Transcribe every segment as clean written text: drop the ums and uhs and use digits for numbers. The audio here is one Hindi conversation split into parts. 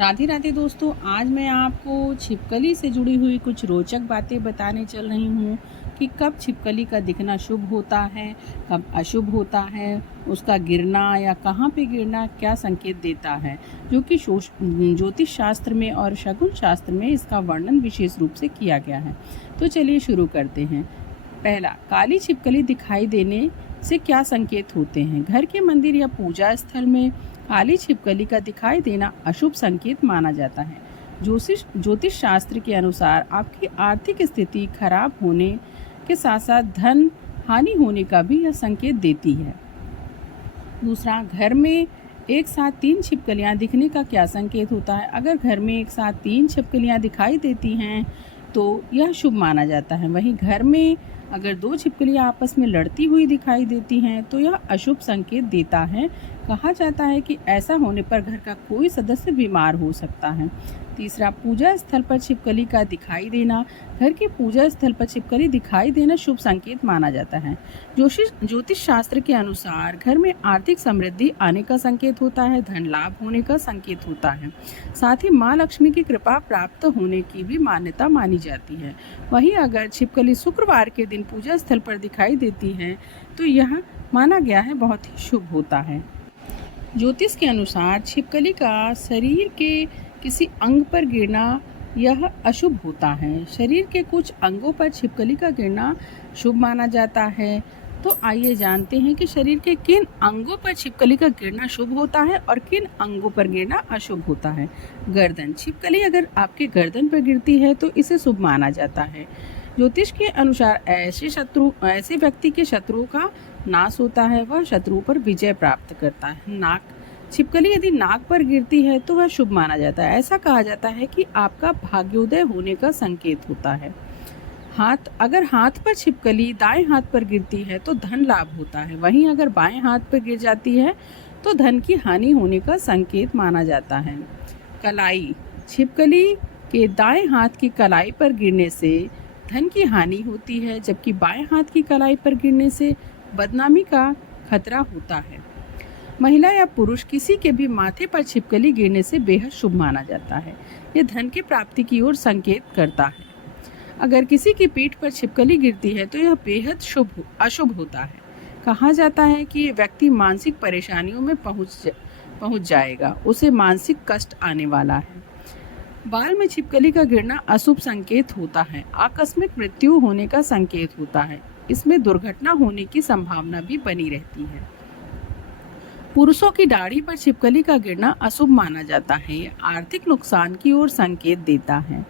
राधे राधे दोस्तों, आज मैं आपको छिपकली से जुड़ी हुई कुछ रोचक बातें बताने चल रही हूँ कि कब छिपकली का दिखना शुभ होता है, कब अशुभ होता है, उसका गिरना या कहाँ पे गिरना क्या संकेत देता है, जो कि ज्योतिष शास्त्र में और शगुन शास्त्र में इसका वर्णन विशेष रूप से किया गया है। तो चलिए शुरू करते हैं। पहला, काली छिपकली दिखाई देने से क्या संकेत होते हैं। घर के मंदिर या पूजा स्थल में काली छिपकली का दिखाई देना अशुभ संकेत माना जाता है। ज्योतिष शास्त्र के अनुसार आपकी आर्थिक स्थिति खराब होने के साथ साथ धन हानि होने का भी यह संकेत देती है। दूसरा, घर में एक साथ 3 छिपकलियां दिखने का क्या संकेत होता है। अगर घर में एक साथ 3 छिपकलियां दिखाई देती हैं तो यह शुभ माना जाता है। वहीं घर में अगर 2 छिपकलियां आपस में लड़ती हुई दिखाई देती हैं तो यह अशुभ संकेत देता है। कहा जाता है कि ऐसा होने पर घर का कोई सदस्य बीमार हो सकता है। तीसरा, पूजा स्थल पर छिपकली का दिखाई देना। घर के पूजा स्थल पर छिपकली दिखाई देना शुभ संकेत माना जाता है। ज्योतिष शास्त्र के अनुसार घर में आर्थिक समृद्धि आने का संकेत होता है, धन लाभ होने का संकेत होता है। साथ ही माँ लक्ष्मी की कृपा प्राप्त होने की भी मान्यता मानी जाती है। वहीं अगर छिपकली शुक्रवार के दिन पूजा स्थल पर दिखाई देती है तो यह माना गया है बहुत ही शुभ होता है। ज्योतिष के अनुसार छिपकली का शरीर के किसी अंग पर गिरना यह अशुभ होता है। शरीर के कुछ अंगों पर छिपकली का गिरना शुभ माना जाता है। तो आइए जानते हैं कि शरीर के किन अंगों पर छिपकली का गिरना शुभ होता है और किन अंगों पर गिरना अशुभ होता है। गर्दन, छिपकली अगर आपके गर्दन पर गिरती है तो इसे शुभ माना जाता है। ज्योतिष के अनुसार ऐसे व्यक्ति के शत्रुओं का नाश होता है, वह शत्रुओं पर विजय प्राप्त करता है। नाक, छिपकली यदि नाक पर गिरती है तो वह शुभ माना जाता है। ऐसा कहा जाता है कि आपका भाग्योदय होने का संकेत होता है। हाथ, अगर हाथ पर छिपकली दाएं हाथ पर गिरती है तो धन लाभ होता है। वहीं अगर बाएं हाथ पर गिर जाती है तो धन की हानि होने का संकेत माना जाता है। कलाई, छिपकली के दाएं हाथ की कलाई पर गिरने से धन की हानि होती है, जबकि बाएं हाथ की कलाई पर गिरने से बदनामी का खतरा होता है। महिला या पुरुष किसी के भी माथे पर छिपकली गिरने से बेहद शुभ माना जाता है। यह धन की प्राप्ति की ओर संकेत करता है। अगर किसी की पीठ पर छिपकली गिरती है तो यह बेहद अशुभ होता है। कहा जाता है कि ये व्यक्ति मानसिक परेशानियों में पहुंच जाएगा, उसे मानसिक कष्ट आने वाला है। बाल में छिपकली का गिरना अशुभ संकेत होता है, आकस्मिक मृत्यु होने का संकेत होता है। इसमें दुर्घटना होने की संभावना भी बनी रहती है। पुरुषों की दाढ़ी पर छिपकली का गिरना अशुभ माना जाता है, यह आर्थिक नुकसान की ओर संकेत देता है।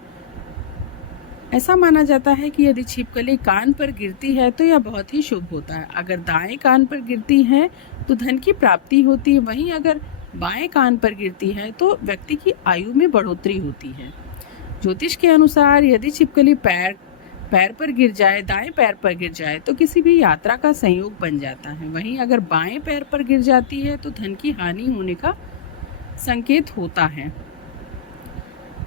ऐसा माना जाता है कि यदि छिपकली कान पर गिरती है तो यह बहुत ही शुभ होता है। अगर दाएं कान पर गिरती है तो धन की प्राप्ति होती है। वहीं अगर बाएं कान पर गिरती है तो व्यक्ति की आयु में बढ़ोतरी होती है। ज्योतिष के अनुसार यदि छिपकली पैर पर गिर जाए, दाएं पैर पर गिर जाए तो किसी भी यात्रा का संयोग बन जाता है। वहीं अगर बाएं पैर पर गिर जाती है तो धन की हानि होने का संकेत होता है।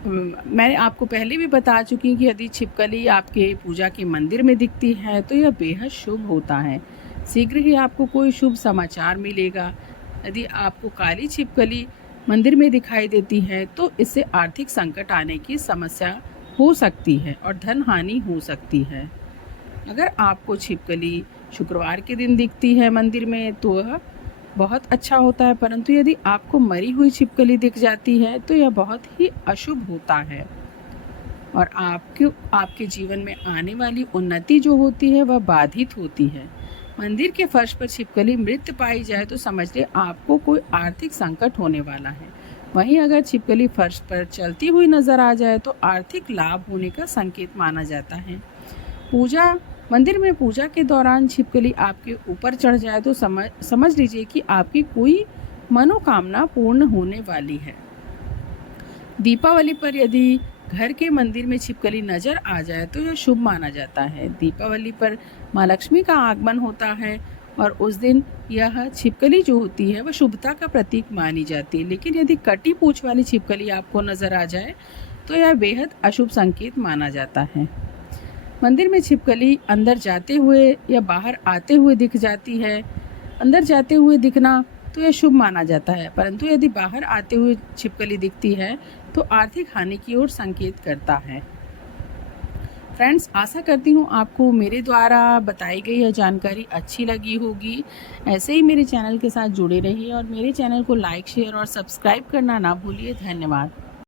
मैंने आपको पहले भी बता चुकी हूँ कि यदि छिपकली आपके पूजा के मंदिर में दिखती है तो यह बेहद शुभ होता है। शीघ्र ही आपको कोई शुभ समाचार मिलेगा। यदि आपको काली छिपकली मंदिर में दिखाई देती है तो इससे आर्थिक संकट आने की समस्या हो सकती है और धन हानि हो सकती है। अगर आपको छिपकली शुक्रवार के दिन दिखती है मंदिर में तो वह बहुत अच्छा होता है, परंतु यदि आपको मरी हुई छिपकली दिख जाती है तो यह बहुत ही अशुभ होता है और आपके जीवन में आने वाली उन्नति जो होती है वह बाधित होती है। मंदिर के फर्श पर छिपकली मृत पाई जाए तो समझ ले आपको कोई आर्थिक संकट होने वाला है। वहीं अगर छिपकली फर्श पर चलती हुई नजर आ जाए तो आर्थिक लाभ होने का संकेत माना जाता है। मंदिर में पूजा के दौरान छिपकली आपके ऊपर चढ़ जाए तो समझ लीजिए कि आपकी कोई मनोकामना पूर्ण होने वाली है। दीपावली पर यदि घर के मंदिर में छिपकली नजर आ जाए तो यह शुभ माना जाता है। दीपावली पर माँ लक्ष्मी का आगमन होता है और उस दिन यह छिपकली जो होती है वह शुभता का प्रतीक मानी जाती है। लेकिन यदि कटी पूंछ वाली छिपकली आपको नजर आ जाए तो यह बेहद अशुभ संकेत माना जाता है। मंदिर में छिपकली अंदर जाते हुए या बाहर आते हुए दिख जाती है। अंदर जाते हुए दिखना तो यह शुभ माना जाता है, परंतु यदि बाहर आते हुए छिपकली दिखती है तो आर्थिक हानि की ओर संकेत करता है। फ्रेंड्स, आशा करती हूँ आपको मेरे द्वारा बताई गई यह जानकारी अच्छी लगी होगी। ऐसे ही मेरे चैनल के साथ जुड़े रहिए और मेरे चैनल को लाइक, शेयर और सब्सक्राइब करना ना भूलिए। धन्यवाद।